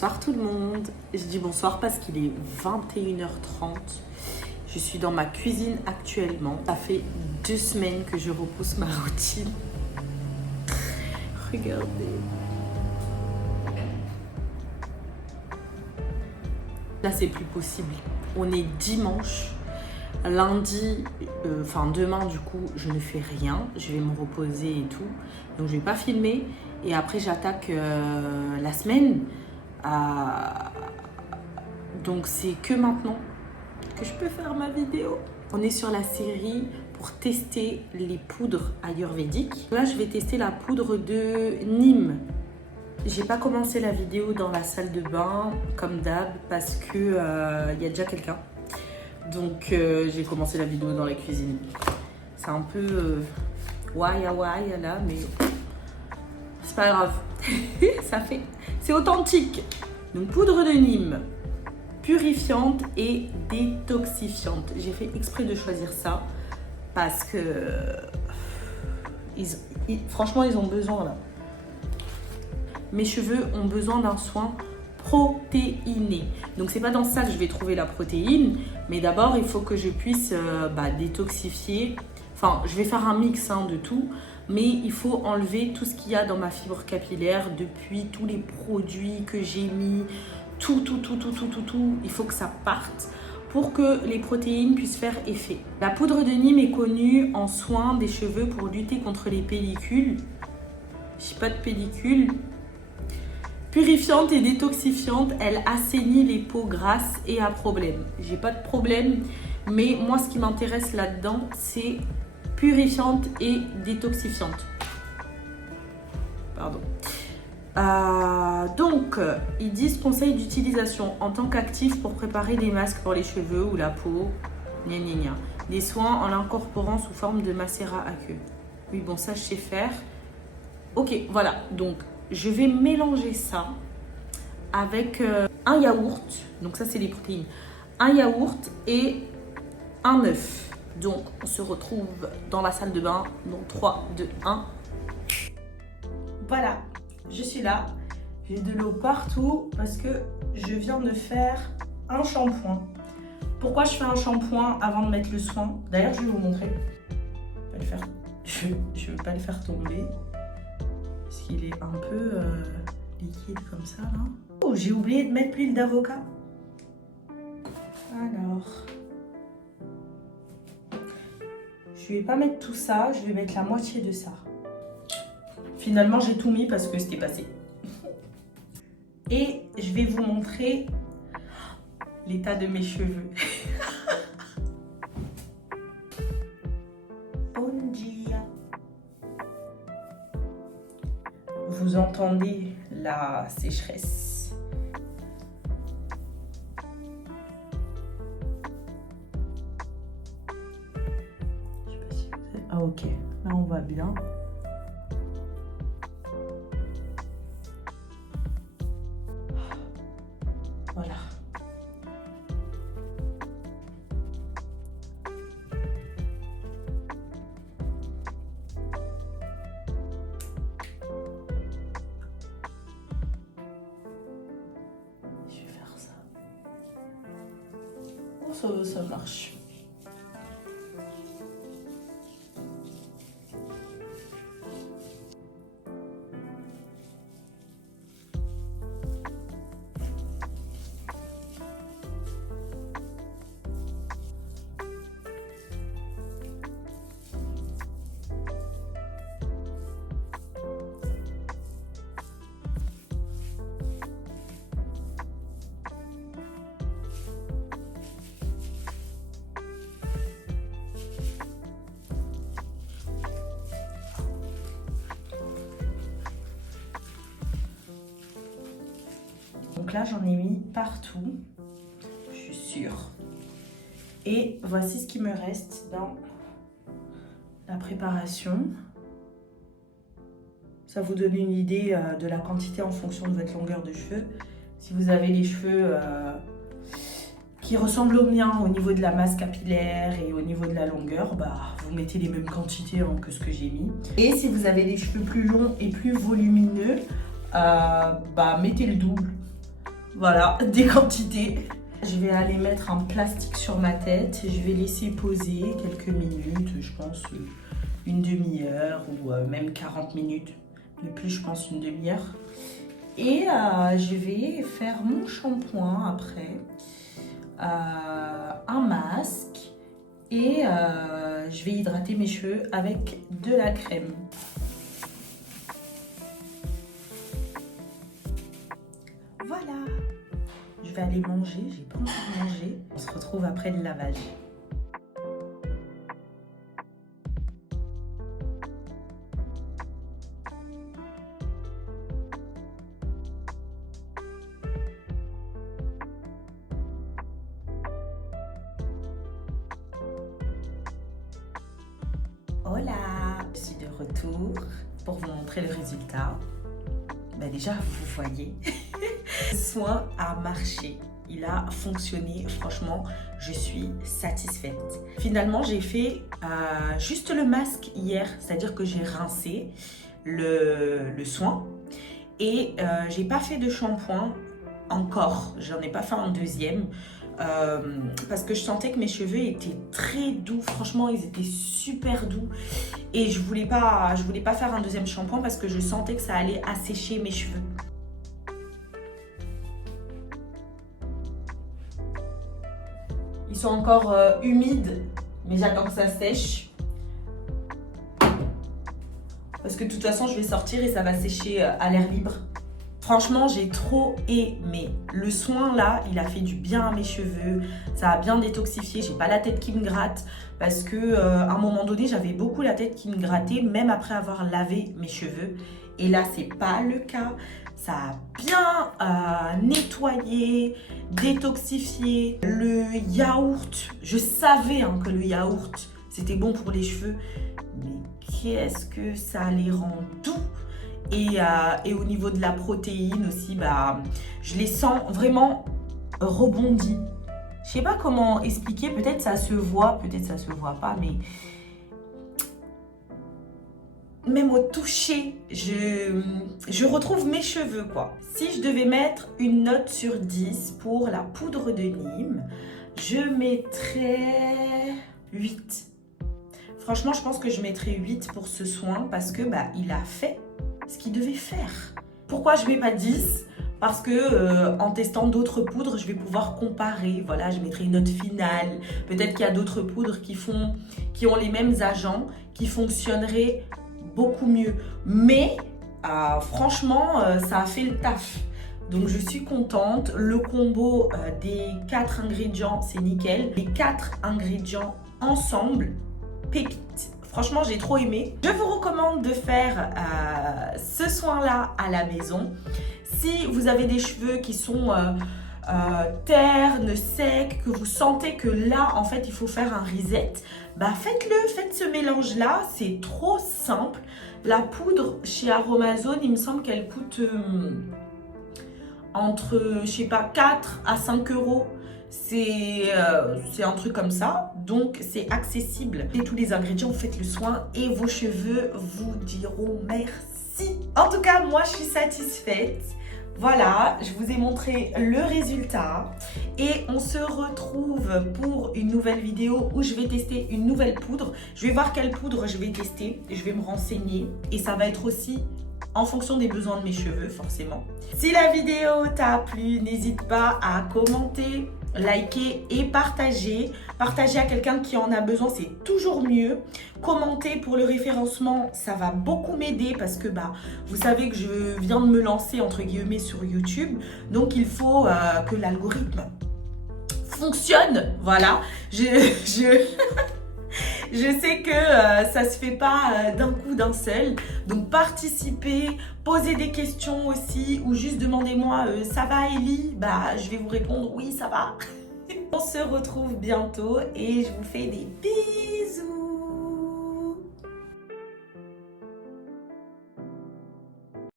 Bonsoir tout le monde. Je dis bonsoir parce qu'il est 21h30. Je suis dans ma cuisine actuellement. Ça fait 2 semaines que je repousse ma routine. Regardez. Là, c'est plus possible. On est dimanche. Lundi, demain du coup, je ne fais rien. Je vais me reposer et tout. Donc, je vais pas filmer. Et après, j'attaque la semaine. Donc, c'est que maintenant que je peux faire ma vidéo. On est sur la série pour tester les poudres ayurvédiques. Là, je vais tester la poudre de Nîmes. J'ai pas commencé la vidéo dans la salle de bain, comme d'hab, parce que y a déjà quelqu'un. Donc, j'ai commencé la vidéo dans la cuisine. C'est un peu waya là, mais c'est pas grave. C'est authentique. Donc, poudre de Nîmes, purifiante et détoxifiante. J'ai fait exprès de choisir ça parce que franchement, ils ont besoin là. Mes cheveux ont besoin d'un soin protéiné. Donc, c'est pas dans ça que je vais trouver la protéine, mais d'abord, il faut que je puisse détoxifier. Enfin, je vais faire un mix de tout, mais il faut enlever tout ce qu'il y a dans ma fibre capillaire depuis tous les produits que j'ai mis, tout. Il faut que ça parte pour que les protéines puissent faire effet. La poudre de Nîmes est connue en soins des cheveux pour lutter contre les pellicules. J'ai pas de pellicule. Purifiante et détoxifiante, elle assainit les peaux grasses et à problème. J'ai pas de problème, mais moi ce qui m'intéresse là-dedans, c'est purifiante et détoxifiante. Pardon. Donc, ils disent conseil d'utilisation en tant qu'actif pour préparer des masques pour les cheveux ou la peau. Des soins en l'incorporant sous forme de macérat aqueux. Oui, bon, ça je sais faire. Ok, voilà. Donc, je vais mélanger ça avec un yaourt. Donc ça, c'est les protéines. Un yaourt et un œuf. Donc, on se retrouve dans la salle de bain. Donc, 3, 2, 1. Voilà, je suis là. J'ai de l'eau partout parce que je viens de faire un shampoing. Pourquoi je fais un shampoing avant de mettre le soin? D'ailleurs, je vais vous montrer. Je ne vais pas le faire tomber. Parce qu'il est un peu liquide comme ça, là. Oh, j'ai oublié de mettre l'huile d'avocat. Alors, je vais pas mettre tout ça, je vais mettre la moitié de ça. Finalement, j'ai tout mis parce que c'était passé. Et je vais vous montrer l'état de mes cheveux. Bon dia. Vous entendez la sécheresse. Je sais pas si vous avez... Ah ok, là on va bien. Voilà. Ça marche. Donc là, j'en ai mis partout, je suis sûre. Et voici ce qui me reste dans la préparation. Ça vous donne une idée de la quantité en fonction de votre longueur de cheveux. Si vous avez les cheveux qui ressemblent aux miens au niveau de la masse capillaire et au niveau de la longueur, vous mettez les mêmes quantités que ce que j'ai mis. Et si vous avez les cheveux plus longs et plus volumineux, mettez le double. Voilà, des quantités. Je vais aller mettre un plastique sur ma tête et je vais laisser poser quelques minutes, je pense une demi-heure ou même 40 minutes. Le plus, je pense, une demi-heure. Et je vais faire mon shampoing après, un masque et je vais hydrater mes cheveux avec de la crème. Voilà, je vais aller manger, j'ai pas envie de manger. On se retrouve après le lavage. Hola, je suis de retour pour vous montrer le résultat. Ben déjà, vous voyez, le soin a marché. Il a fonctionné, franchement, je suis satisfaite. Finalement, j'ai fait juste le masque hier, c'est-à-dire que j'ai rincé le soin et j'ai pas fait de shampoing encore, j'en ai pas fait un deuxième. Parce que je sentais que mes cheveux étaient très doux, franchement ils étaient super doux et je voulais pas faire un deuxième shampoing parce que je sentais que ça allait assécher mes cheveux. Ils sont encore humides, mais j'attends que ça sèche parce que de toute façon je vais sortir et ça va sécher à l'air libre. Franchement, j'ai trop aimé. Le soin là, il a fait du bien à mes cheveux. Ça a bien détoxifié. J'ai pas la tête qui me gratte parce que à un moment donné, j'avais beaucoup la tête qui me grattait, même après avoir lavé mes cheveux. Et là, c'est pas le cas. Ça a bien nettoyé, détoxifié. Le yaourt, je savais que le yaourt, c'était bon pour les cheveux. Mais qu'est-ce que ça les rend doux! Et au niveau de la protéine aussi, je les sens vraiment rebondis. Je sais pas comment expliquer, peut-être ça se voit, peut-être ça se voit pas, mais même au toucher, je retrouve mes cheveux quoi. Si je devais mettre une note sur 10 pour la poudre de Nîmes, je mettrais 8. Franchement, je pense que je mettrais 8 pour ce soin parce que il a fait ce qu'il devait faire. Pourquoi je mets pas 10 ? Parce que en testant d'autres poudres, je vais pouvoir comparer. Voilà, je mettrai une note finale. Peut-être qu'il y a d'autres poudres qui ont les mêmes agents, qui fonctionneraient beaucoup mieux. Mais franchement, ça a fait le taf. Donc je suis contente. Le combo des 4 ingrédients, c'est nickel. Les 4 ingrédients ensemble, pépite. Franchement, j'ai trop aimé. Je vous recommande de faire ce soin-là à la maison. Si vous avez des cheveux qui sont ternes, secs, que vous sentez que là, en fait, il faut faire un reset, faites-le, faites ce mélange-là. C'est trop simple. La poudre chez Aromazone, il me semble qu'elle coûte entre, je sais pas, 4 à 5 euros. C'est un truc comme ça, donc c'est accessible. Et tous les ingrédients, faites le soin et vos cheveux vous diront merci. En tout cas, moi je suis satisfaite. Voilà, je vous ai montré le résultat et on se retrouve pour une nouvelle vidéo où je vais tester une nouvelle poudre. Je vais voir quelle poudre je vais tester, je vais me renseigner et ça va être aussi en fonction des besoins de mes cheveux forcément. Si la vidéo t'a plu, n'hésite pas à commenter, liker et partager. Partager à quelqu'un qui en a besoin, c'est toujours mieux. Commenter pour le référencement, ça va beaucoup m'aider parce que vous savez que je viens de me lancer entre guillemets sur YouTube. Donc il faut que l'algorithme fonctionne. Voilà. Je sais que ça se fait pas d'un coup d'un seul. Donc participez, posez des questions aussi ou juste demandez-moi ça va Ellie ? Je vais vous répondre oui ça va. On se retrouve bientôt et je vous fais des bisous.